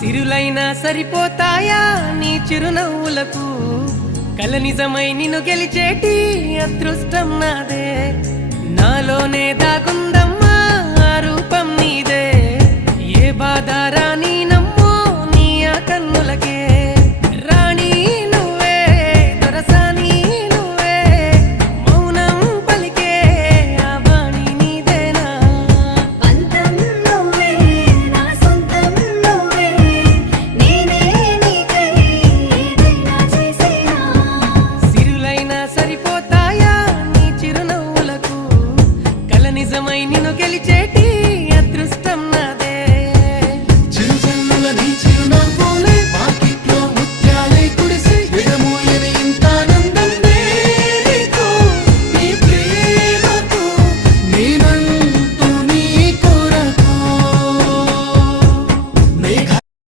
సిరులైనా సరిపోతాయా నీ చిరునవ్వులకు కల నిజమై నిన్ను గెలిచేటి అదృష్టం నాదే నాలోనే దాగుందమ్మా ఆ రూపం నీదే ఏ బాధ రాని